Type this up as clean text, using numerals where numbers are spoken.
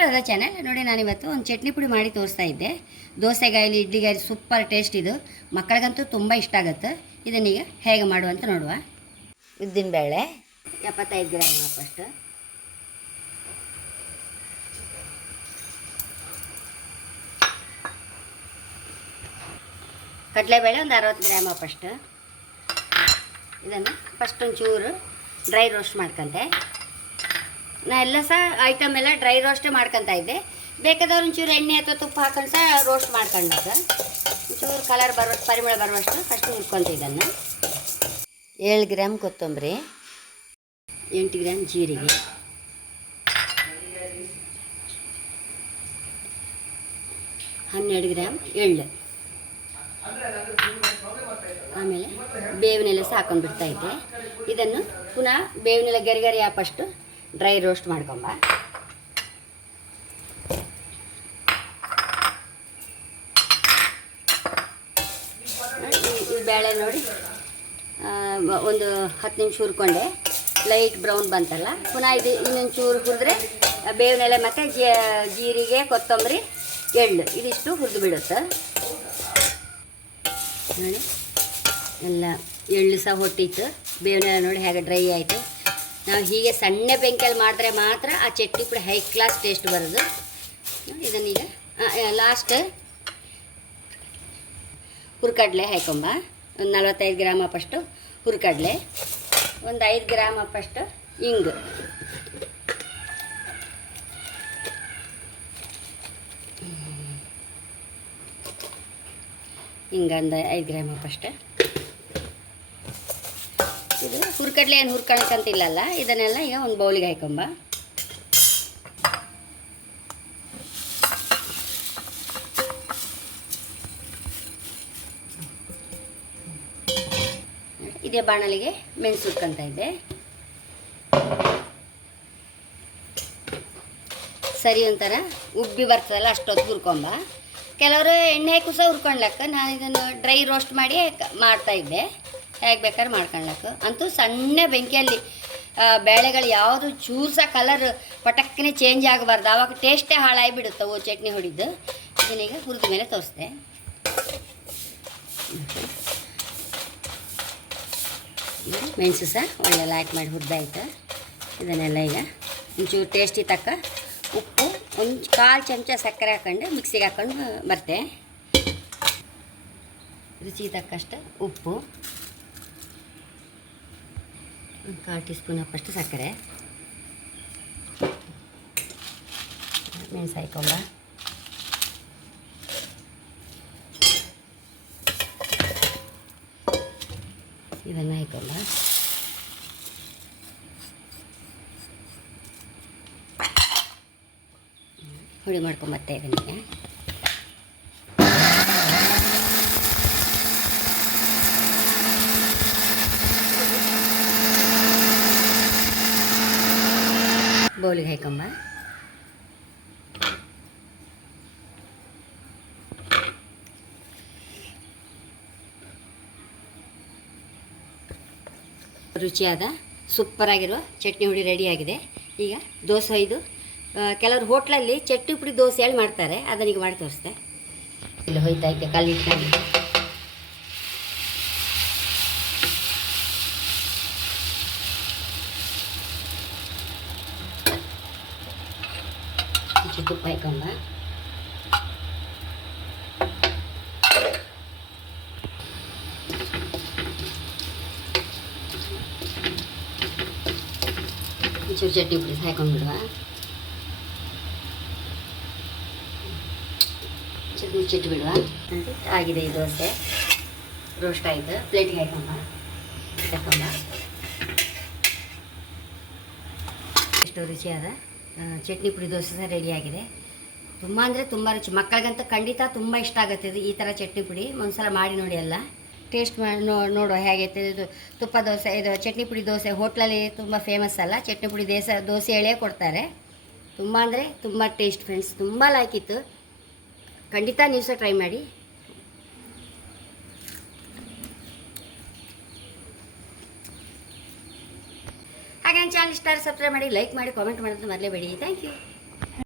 ಎಲ್ಲರೂ ಚಾನಲ್ ನೋಡಿ. ನಾನಿವತ್ತು ಒಂದು ಚಟ್ನಿ ಪುಡಿ ಮಾಡಿ ತೋರಿಸ್ತಾ ಇದ್ದೆ. ದೋಸೆಗಾಯಿಲಿ ಇಡ್ಲಿಗಾಯಿಲಿ ಸೂಪರ್ ಟೇಸ್ಟ್ ಇದು. ಮಕ್ಕಳಿಗಂತೂ ತುಂಬ ಇಷ್ಟ ಆಗುತ್ತೆ. ಇದನ್ನೀಗ ಹೇಗೆ ಮಾಡುವಂತ ನೋಡುವ. ಉದ್ದಿನಬೇಳೆ 75 ಗ್ರಾಮ್ ಫಸ್ಟ್. ಕಡಲೆಬೇಳೆ ಒಂದು 60 ಗ್ರಾಮ್ ಫಸ್ಟ್. ಇದನ್ನು ಫಸ್ಟ್ ಒಂಚೂರು ಡ್ರೈ ರೋಸ್ಟ್ ಮಾಡ್ಕೊಂತೆ. ನಾ ಎಲ್ಲ ಸಹ ಐಟಮ್ ಎಲ್ಲ ಡ್ರೈ ರೋಸ್ಟೇ ಮಾಡ್ಕೊತಾ ಇದ್ದೆ. ಬೇಕಾದವ್ರು ಒಂಚೂರು ಎಣ್ಣೆ ಅಥವಾ ತುಪ್ಪ ಹಾಕೊಂಡು ಸಹ ರೋಸ್ಟ್ ಮಾಡ್ಕೊಂಡಾಗ ಒಂಚೂರು ಕಲರ್ ಬರುವಷ್ಟು ಪರಿಮಳ ಬರುವಷ್ಟು ಫಸ್ಟ್ ಹುರ್ಕೊತ. ಇದನ್ನು 7 ಗ್ರಾಮ್ ಕೊತ್ತಂಬರಿ, 8 ಗ್ರಾಮ್ ಜೀರಿಗೆ, 12 ಗ್ರಾಮ್ ಎಳ್ಳು, ಆಮೇಲೆ ಬೇವಿನೆಲೆ ಸಹ ಹಾಕೊಂಡು ಬಿಡ್ತಾಯಿದ್ದೆ. ಇದನ್ನು ಪುನಃ ಬೇವಿನೆಲೆ ಗರಿ ಹಾಪಷ್ಟು ಡ್ರೈ ರೋಸ್ಟ್ ಮಾಡ್ಕೊಂಬ. ಈ ಬೇಳೆ ನೋಡಿ ಒಂದು 10 ನಿಮಿಷ ಹುರ್ಕೊಂಡೆ. ಲೈಟ್ ಬ್ರೌನ್ ಬಂತಲ್ಲ, ಪುನಃ ಇದು ಇನ್ನೊಂದು ಚೂರು ಹುರಿದ್ರೆ ಬೇವಿನೆಲೆ ಮತ್ತು ಜೀರಿಗೆ, ಕೊತ್ತಂಬರಿ, ಎಳ್ಳು ಇದಿಷ್ಟು ಹುರಿದು ಬಿಡುತ್ತೆ ನೋಡಿ. ಎಲ್ಲ ಎಳ್ಳು ಸಹ ಹೊಟ್ಟಿತ್ತು, ಬೇವಿನೆಲೆ ನೋಡಿ ಹೇಗೆ ಡ್ರೈ ಆಯಿತು. ನಾವು ಹೀಗೆ ಸಣ್ಣ ಬೆಂಕಿಯಲ್ಲಿ ಮಾಡಿದ್ರೆ ಮಾತ್ರ ಆ ಚಟ್ನಿ ಪುಡಿ ಹೈ ಕ್ಲಾಸ್ ಟೇಸ್ಟ್ ಬರೋದು. ಇದನ್ನೀಗ ಲಾಸ್ಟ್ ಹುರ್ಕಡ್ಲೆ ಹಾಕೊಂಬ. ಒಂದು 45 ಗ್ರಾಮ್ ಅಪ್ಪಷ್ಟು ಹುರ್ಕಡ್ಲೆ, ಒಂದು 5 ಗ್ರಾಮ್ ಅಪ್ಪಷ್ಟು ಇಂಗು, ಹಿಂಗೊಂದು 5 ಗ್ರಾಮ್ ಅಪ್ಪಷ್ಟು. ಇದು ಹುರ್ಕಡ್ಲೆ ಏನು ಹುರ್ಕೊಳಕ್ಕಂತಿಲ್ಲಲ್ಲ, ಇದನ್ನೆಲ್ಲ ಈಗ ಒಂದು ಬೌಲಿಗೆ ಹಾಕೊಂಬ. ಇದೇ ಬಾಣಲಿಗೆ ಮೆಣಸು ಹುರ್ಕೊತಾ ಇದ್ದೆ. ಸರಿ ಒಂಥರ ಉಬ್ಬಿ ಬರ್ತದಲ್ಲ ಅಷ್ಟೊತ್ತು ಹುರ್ಕೊಂಬ. ಕೆಲವರು ಎಣ್ಣೆ ಹಾಕಿ ಸಹ ಹುರ್ಕೊಳ್ಲಕ್ಕ, ನಾನು ಇದನ್ನು ಡ್ರೈ ರೋಸ್ಟ್ ಮಾಡಿ ಮಾಡ್ತಾಯಿದ್ದೆ. ಹೇಗೆ ಬೇಕಾದ್ರೆ ಮಾಡ್ಕೊಳ್ಲಕ್ಕ. ಅಂತೂ ಸಣ್ಣ ಬೆಂಕಿಯಲ್ಲಿ ಬೇಳೆಗಳು ಯಾವುದು ಚೂಸ ಕಲರ್ ಪಟಕ್ಕನೆ ಚೇಂಜ್ ಆಗಬಾರ್ದು, ಆವಾಗ ಟೇಸ್ಟೇ ಹಾಳಾಗಿಬಿಡುತ್ತವು ಚಟ್ನಿ ಹೊಡಿದ್ದು. ಇದನ್ನೀಗ ಹುರಿದ ಮೇಲೆ ತೋರಿಸ್ದೆ. ಮೆಣಸು ಸಹ ಒಳ್ಳೆ ಲೈಟ್ ಮಾಡಿ ಹುರಿದಾಯ್ತು. ಇದನ್ನೆಲ್ಲ ಈಗ ಒಂಚೂರು ಟೇಸ್ಟಿ ತಕ್ಕ ಉಪ್ಪು, ಒಂದು 1/4 ಚಮಚ ಸಕ್ಕರೆ ಹಾಕ್ಕೊಂಡು ಮಿಕ್ಸಿಗೆ ಹಾಕ್ಕೊಂಡು ಬರ್ತೆ. ರುಚಿಗೆ ತಕ್ಕಷ್ಟು ಉಪ್ಪು, ಒಂದು 1/4 ಟೀ ಸ್ಪೂನ್ ಅಪ್ಪಷ್ಟು ಸಕ್ಕರೆ, ಮೆಣಸು ಹಾಕೊಂಬ. ಇದನ್ನು ಹಾಕೊಂಬ. ಹುಳಿ ಮಾಡ್ಕೊಂಬತ್ತೆ ಇದನ್ನಿಗೆ. ಬೌಲಿಗೆ ಹಾಕೊಂಬ. ರುಚಿಯಾದ ಸೂಪರಾಗಿರುವ ಚಟ್ನಿ ಹುಡಿ ರೆಡಿಯಾಗಿದೆ. ಈಗ ದೋಸೆ ಇದು ಕೆಲವರು ಹೋಟ್ಲಲ್ಲಿ ಚಟ್ನಿ ಪುಡಿ ದೋಸೆ ಹೇಳಿ ಮಾಡ್ತಾರೆ, ಅದನ್ನೀಗ ಮಾಡಿ ತೋರಿಸ್ದೆ. ಇಲ್ಲಿ ಹೋಯ್ತಾ ಇದ್ದೆ ಕಲ್ಲಿಟ್ಟು ತುಪ್ಪ ಹಾಕೊಂಬ. ಚೂರು ಚಟ್ನಿ ಪುಡಿ ಹಾಕೊಂಡ್ಬಿಡುವ. ಮುಚ್ಚಿಟ್ಬಿಡುವ. ಆಗಿದೆ ಈ ದೋಸೆ, ರೋಸ್ಟ್ ಆಯಿತು. ಪ್ಲೇಟಿಗೆ ಹಾಕೊಂಬ. ಎಷ್ಟು ರುಚಿಯಾದ ಚಟ್ನಿ ಪುಡಿ ದೋಸೆ ಸಹ ರೆಡಿಯಾಗಿದೆ. ತುಂಬ ಅಂದರೆ ತುಂಬ ರುಚಿ. ಮಕ್ಕಳಿಗಂತೂ ಖಂಡಿತ ತುಂಬ ಇಷ್ಟ ಆಗುತ್ತೆ ಇದು. ಈ ಥರ ಚಟ್ನಿ ಪುಡಿ ಒಂದ್ಸಲ ಮಾಡಿ ನೋಡಿ, ಎಲ್ಲ ಟೇಸ್ಟ್ ಮಾಡಿ ನೋಡುವ ಹೇಗೈತೆ. ಇದು ತುಪ್ಪ ದೋಸೆ, ಇದು ಚಟ್ನಿ ಪುಡಿ ದೋಸೆ ಹೋಟ್ಲಲ್ಲಿ ತುಂಬ ಫೇಮಸ್ ಅಲ್ಲ. ಚಟ್ನಿ ಪುಡಿ ದೋಸೆ ಎಳೆ ಕೊಡ್ತಾರೆ. ತುಂಬ ಅಂದರೆ ತುಂಬ ಟೇಸ್ಟ್ ಫ್ರೆಂಡ್ಸ್, ತುಂಬ ಲೈಕ್ ಇತ್ತು. ಖಂಡಿತ ನೀವು ಸಹ ಟ್ರೈ ಮಾಡಿ. ಹಾಗೆ ನನ್ನ ಚಾನಲ್ ಇಷ್ಟ ಸಬ್ಸ್ಕ್ರೈಬ್ ಮಾಡಿ, ಲೈಕ್ ಮಾಡಿ, ಕಾಮೆಂಟ್ ಮಾಡೋದು ಮರಲೇಬೇಡಿ. Thank you.